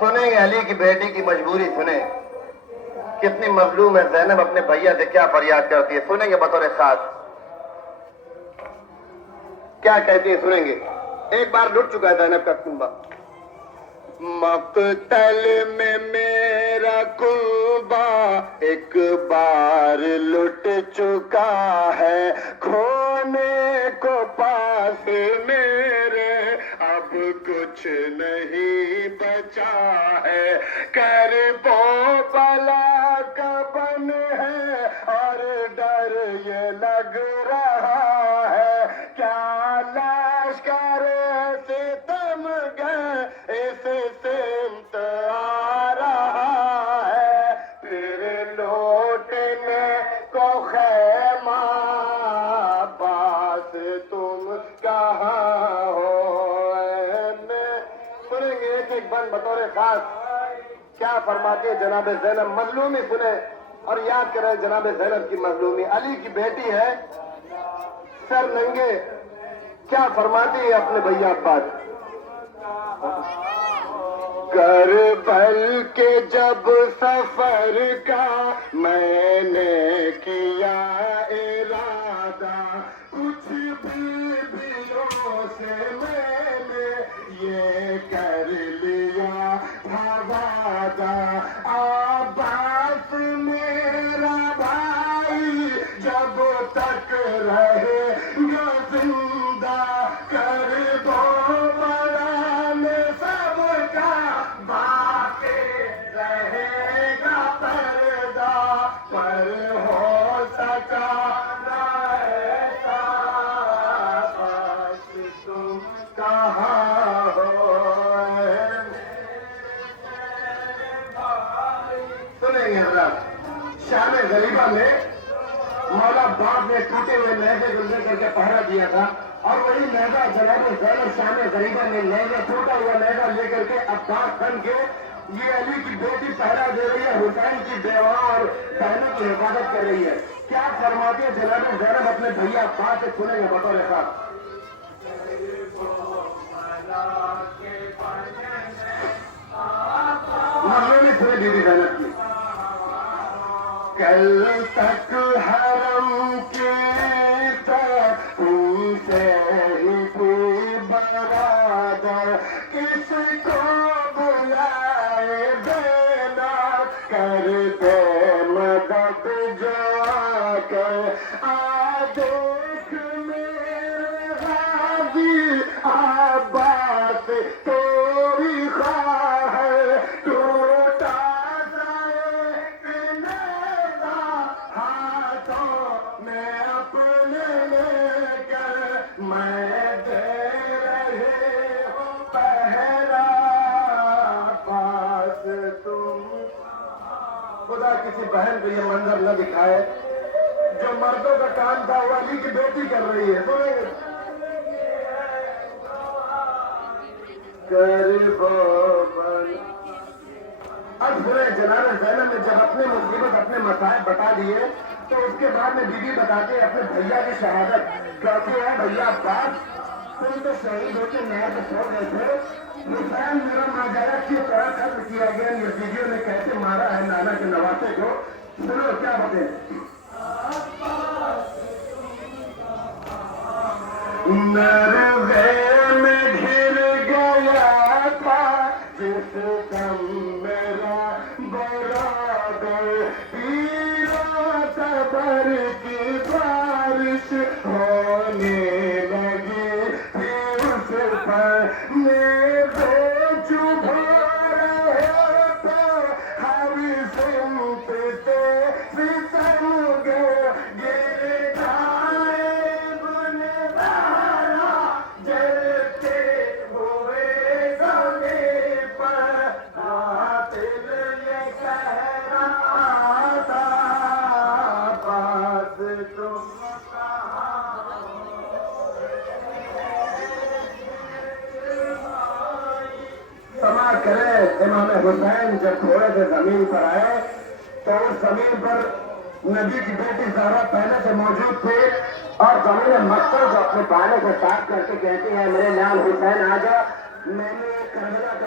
سنیں گے علی کی بیٹی کی مجبوری سنیں، کتنی مظلوم ہے زینب، اپنے بھیا سے کیا فریاد کرتی ہے، سنیں گے بطور خاص کیا کہتی ہے، سنیں گے۔ ایک بار لٹ چکا ہے زینب کا کنبہ۔ مقتل میں میرا کنبہ ایک بار لٹ چکا ہے، کھونے کو پاس میرے اب کچھ نہیں بچا ہے، کربلا کا بن ہے اور ڈر یہ لگ رہا ہے، کیا لشکر ستم گئے اس سمت آ رہا ہے، پھر لوٹنے کو خیمہ پاس تم کہاں ہو۔ سنیں گے ایک ایک بند بطور خاص کیا فرماتی ہے جناب زینب، مظلومی سنیں اور یاد کریں جناب زینب کی مظلومی، علی کی بیٹی ہے، سر ننگے، کیا فرماتی ہے اپنے بھیا عباس۔ کربل کے جب سفر کا میں نے کیا ارادہ، کچھ بیویوں سے میں نے یہ کر لیا تھا وعدہ، عباس میرا بھائی جب تک رہے گا زندہ، کر دو بڑا میں سب کا باقی رہے گا پردہ، پر ہو سکا نہ ایسا بس تم کہاں ہو۔ سنیں گے حضرات، شام غریبہ میں مولا باپ نے ٹوٹے ہوئے لہجے کو لے کر کے پہرا دیا تھا، اور وہی لہجہ جناب زینب شام غریبہ میں لہجہ ٹوٹا ہوا لہجہ لے کر کے عباس بن کے یہ علی کی بیٹی پہرا دے رہی ہے، حسین کی بیواؤں اور بہنوں کی حفاظت کر رہی ہے، کیا فرماتی ہے جناب زینب اپنے بھیا عباس سے، سنیں گے بطور خاص۔ مظلومی سنیں بی بی زینب کی۔ کل تک حرم کی تم سے ہی تھی برادر، کس کو بلائے دینا، کر دے مدد جو آ کر، آ دیکھ میرے غازی عباس تیری خواہ ہے، ٹوٹا میں اپنے لے کر میں دے رہے ہوں پہرا پاس تم۔ خدا کسی بہن کو یہ منظر نہ دکھائے، جو مردوں کا کام تھا وہ علی کی بیٹی کر رہی ہے۔ اب سنیں جناب زینب نے جب اپنے مصیبت اپنے مسائل بتا دیے تو اس کے بعد میں بی بی بتاتے ہیں اپنے بھیا کی شہادت، کہتے ہیں بھیا عباس تم تو شہید ہو کے نہر میں سو گئے تھے، حسین میرا ماجرا کس طرح قتل کیا گیا، یزیدیوں نے کیسے مارا ہے نانا کے نواسے کو، سنو کیا بتیں۔ نروے میں گھر گیا تھا جس دم میرا برادر، پیرا تبر کی بارش ہونے لگی تھی اس پر، میرے چبھ رہے تھے ہر سمت سے ستم گئے، گر جائے بنوانا جلتے ہوئے زمین پر، قاتل یہ کہہ رہا تھا پاس تم سما کرے۔ امام حسین جب تھوڑے سے زمین پر آئے تو اس زمین پر نبی کی بیٹی زہرا پہلے سے موجود تھے، اور زمین مقتل کو اپنے بالوں سے صاف کر کے کہتی ہے میرے لال حسین آ جا، میں نے کربلا کا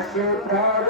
شکر